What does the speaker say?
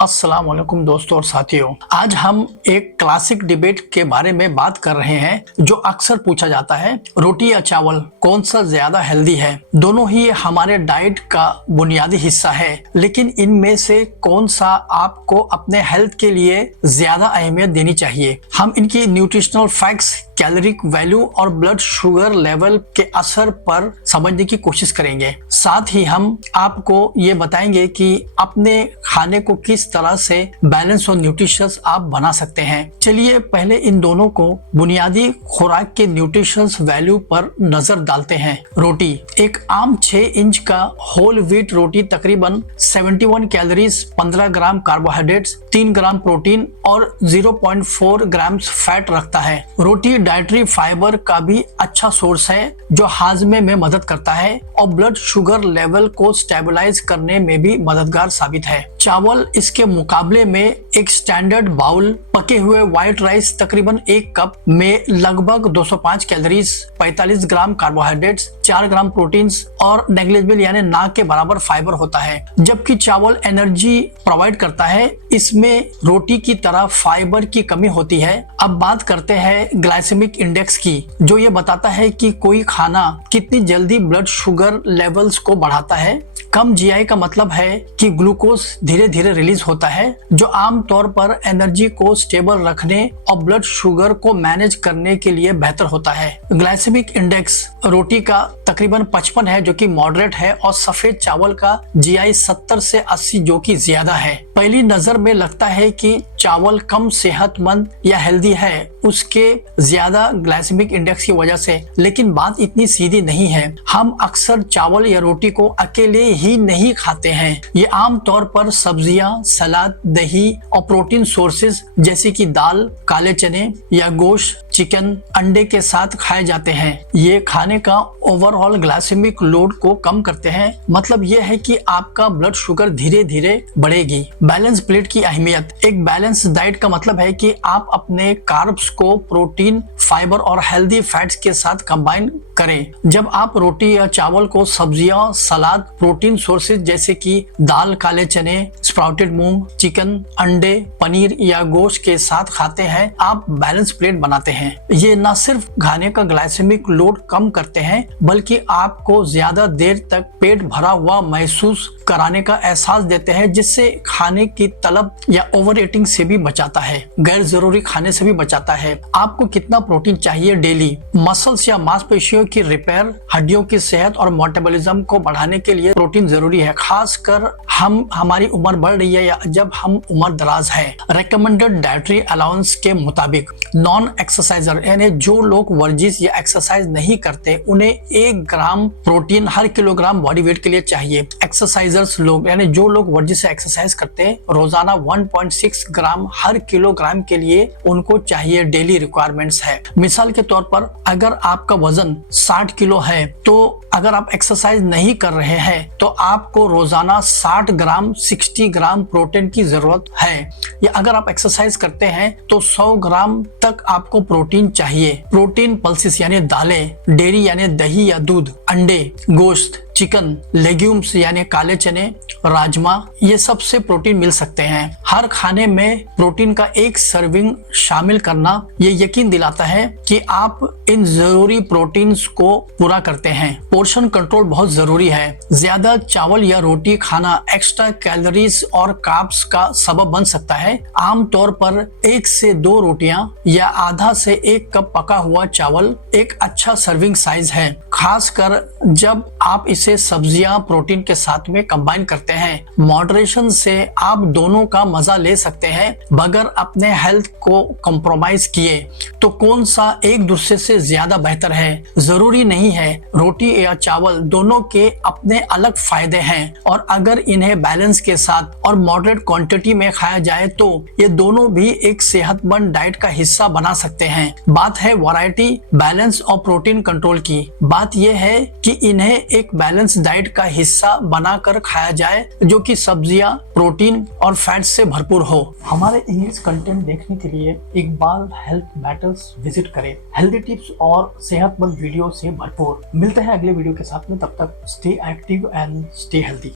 अस्सलाम वालेकुम दोस्तों और साथियों, आज हम एक क्लासिक डिबेट के बारे में बात कर रहे हैं जो अक्सर पूछा जाता है, रोटी या चावल कौन सा ज्यादा हेल्दी है। दोनों ही हमारे डाइट का बुनियादी हिस्सा है, लेकिन इनमें से कौन सा आपको अपने हेल्थ के लिए ज्यादा अहमियत देनी चाहिए। हम इनकी न्यूट्रिशनल फैक्ट्स, कैलोरिक वैल्यू और ब्लड शुगर लेवल के असर पर समझने की कोशिश करेंगे। साथ ही हम आपको ये बताएंगे कि अपने खाने को किस तरह से बैलेंस और न्यूट्रिशियस आप बना सकते हैं। चलिए पहले इन दोनों को बुनियादी खुराक के न्यूट्रिशंस वैल्यू पर नजर डालते हैं। रोटी, एक आम 6 इंच का होल व्हीट रोटी तकरीबन 71 कैलोरीज, 15 ग्राम कार्बोहाइड्रेट्स, 3 ग्राम प्रोटीन और 0.4 ग्राम फैट रखता है। रोटी डाइटरी फाइबर का भी अच्छा सोर्स है जो हाजमे में मदद करता है और ब्लड शुगर लेवल को स्टेबलाइज करने में भी मददगार साबित है। चावल इसके मुकाबले में एक स्टैंडर्ड बाउल पके हुए व्हाइट राइस तकरीबन 1 कप में लगभग 205 कैलोरीज, 45 ग्राम कार्बोहाइड्रेट्स, 4 ग्राम प्रोटीन्स और नेग्लिजिबल यानी ना के बराबर फाइबर होता है। जबकि चावल एनर्जी प्रोवाइड करता है, इसमें रोटी की तरह फाइबर की कमी होती है। अब बात करते हैं ग्लाइसेमिक इंडेक्स की, जो ये बताता है कि कोई खाना कितनी जल्दी ब्लड शुगर लेवल्स को बढ़ाता है। कम जीआई का मतलब है कि ग्लूकोज धीरे धीरे रिलीज होता है, जो आमतौर पर एनर्जी को स्टेबल रखने और ब्लड शुगर को मैनेज करने के लिए बेहतर होता है। ग्लाइसेमिक इंडेक्स रोटी का तकरीबन 55 है, जो कि मॉडरेट है, और सफेद चावल का जीआई 70 से 80, जो कि ज्यादा है। पहली नजर में लगता है कि चावल कम सेहतमंद या हेल्दी है उसके ज्यादा ग्लाइसेमिक इंडेक्स की वजह से, लेकिन बात इतनी सीधी नहीं है। हम अक्सर चावल या रोटी को अकेले ही नहीं खाते हैं। ये आमतौर पर सब्जियां, सलाद, दही और प्रोटीन सोर्सेज जैसे कि दाल, काले चने या गोश्त, चिकन, अंडे के साथ खाए जाते हैं। ये खाने का ओवरऑल ग्लाइसेमिक लोड को कम करते हैं। मतलब ये है कि आपका ब्लड शुगर धीरे धीरे बढ़ेगी। बैलेंस प्लेट की अहमियत, एक बैलेंस डाइट का मतलब है कि आप अपने कार्ब्स को प्रोटीन, फाइबर और हेल्दी फैट्स के साथ कंबाइन करें। जब आप रोटी या चावल को सब्जियां, सलाद, प्रोटीन सोर्सेज जैसे कि दाल, काले चने, स्प्राउटेड मूंग, चिकन, अंडे, पनीर या गोश्त के साथ खाते हैं, आप बैलेंस प्लेट बनाते हैं। ये न सिर्फ खाने का ग्लाइसेमिक लोड कम करते हैं, बल्कि आपको ज्यादा देर तक पेट भरा हुआ महसूस कराने का एहसास देते हैं, जिससे खाने की तलब या ओवर ईटिंग से भी बचाता है, गैर जरूरी खाने से भी बचाता है। आपको कितना प्रोटीन चाहिए डेली? मसल्स या मांसपेशियों की रिपेयर, हड्डियों की सेहत और मेटाबॉलिज्म को बढ़ाने के लिए प्रोटीन जरूरी है, खासकर हमारी उम्र बढ़ रही है या जब हम उम्र दराज है। रिकमेंडेड डाइटरी अलाउंस के मुताबिक नॉन एक्सरसाइजर यानी जो लोग वर्जिश या एक्सरसाइज नहीं करते, उन्हें 1 ग्राम प्रोटीन हर किलोग्राम बॉडी वेट के लिए चाहिए। एक्सरसाइजर्स लोग यानी जो लोग वर्जिश या एक्सरसाइज करते हैं, रोजाना 1.6 ग्राम हर किलोग्राम के लिए उनको चाहिए, डेली रिक्वायरमेंट्स है। मिसाल के तौर पर अगर आपका वजन 60 किलो है, तो अगर आप एक्सरसाइज नहीं कर रहे हैं तो आपको रोजाना 60 ग्राम प्रोटीन की जरूरत है। या अगर आप एक्सरसाइज करते हैं तो 100 ग्राम तक आपको प्रोटीन चाहिए। प्रोटीन पल्सेस यानी दालें, डेयरी यानी दही या दूध, अंडे, गोश्त, चिकन, लेग्यूम्स यानी काले चने, राजमा, ये सबसे प्रोटीन मिल सकते हैं। हर खाने में प्रोटीन का 1 सर्विंग शामिल करना ये यकीन दिलाता है कि आप इन जरूरी प्रोटीन्स को पूरा करते हैं। पोर्शन कंट्रोल बहुत जरूरी है। ज्यादा चावल या रोटी खाना एक्स्ट्रा कैलोरीज और कार्ब्स का सबब बन सकता है। आमतौर पर 1 से 2 रोटियां या आधा से 1 कप पका हुआ चावल एक अच्छा सर्विंग साइज है, खासकर जब आप इसे सब्जियां प्रोटीन के साथ में कंबाइन करते हैं। मॉडरेशन से आप दोनों का मजा ले सकते हैं बगैर अपने हेल्थ को कॉम्प्रोमाइज किए। तो कौन सा एक दूसरे से ज्यादा बेहतर है? जरूरी नहीं है। रोटी या चावल दोनों के अपने अलग फायदे हैं, और अगर इन्हें बैलेंस के साथ और मॉडरेट क्वांटिटी में खाया जाए तो ये दोनों भी एक सेहतमंद डाइट का हिस्सा बना सकते हैं। बात है वैरायटी, बैलेंस और प्रोटीन कंट्रोल की। बात यह है कि इन्हें एक बैलेंस डाइट का हिस्सा बनाकर खाया जाए, जो कि सब्जियां, प्रोटीन और फैट से भरपूर हो। हमारे इंग्लिश कंटेंट देखने के लिए इकबाल हेल्थ मैटर्स विजिट करें। हेल्दी टिप्स और सेहतमंद वीडियो से भरपूर। मिलते हैं अगले वीडियो के साथ में, तब तक stay active and stay healthy.